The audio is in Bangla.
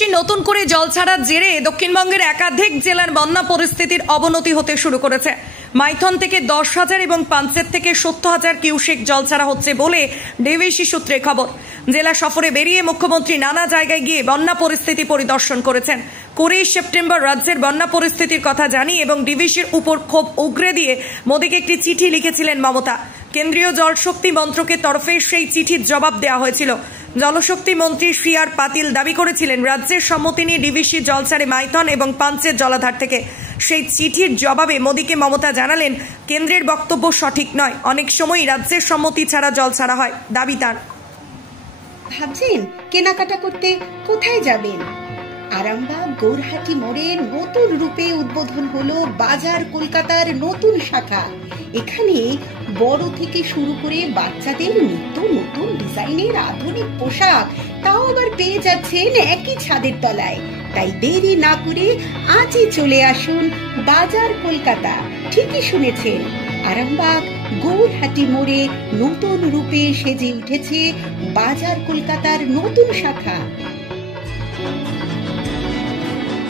ডিভিসি নতুন করে জল ছাড়ার জেরে দক্ষিণবঙ্গের একাধিক জেলার বন্যা পরিস্থিতির অবনতি হতে শুরু করেছে। মাইথন থেকে 10,000 এবং পাঞ্চেত থেকে 70,000 কিউসেক জল ছাড়া হচ্ছে বলে ডিভিসি সূত্রে খবর। জেলা সফরে বেরিয়ে মুখ্যমন্ত্রী নানা জায়গায় গিয়ে বন্যা পরিস্থিতি পরিদর্শন করেছেন। 20 সেপ্টেম্বর রাজ্যের বন্যা পরিস্থিতির কথা জানিয়ে এবং ডিভিসির উপর ক্ষোভ উগরে দিয়ে মোদীকে একটি চিঠি লিখেছিলেন মমতা। কেন্দ্রীয় জলশক্তি মন্ত্রকের তরফে সেই চিঠির জবাব দেওয়া হয়েছিল। জলশক্তি মন্ত্রী শ্রী আর পাতিল দাবি করেছিলেন রাজ্যের সম্মতি নিয়ে ডিভিসি জল ছাড়ে মাইথন এবং পাঞ্চের জলাধার থেকে। সেই চিঠির জবাবে মোদীকে মমতা জানালেন কেন্দ্রের বক্তব্য সঠিক নয়, অনেক সময় রাজ্যের সম্মতি ছাড়া জল ছাড়া হয়। দাবি তার। ভাবছেন কেনাকাটা করতে কোথায় যাবেন? আরামবাগ গৌরহাটি মোড়ে নতুন রূপে উদ্বোধন হলো বাজার কলকাতার নতুন শাখা। এখানে বড় থেকে শুরু করে বাচ্চাদের নিত্য নতুন ডিজাইনের আধুনিক পোশাক, তাও আবার পেয়ে যাচ্ছেন একই ছাদের তলায়। তাই দেরি না করে আজই চলে আসুন বাজার কলকাতা। ঠিকই শুনেছেন, আরামবাগ গৌরহাটি মোড়ে নতুন রূপে সেজে উঠেছে বাজার কলকাতার নতুন শাখা।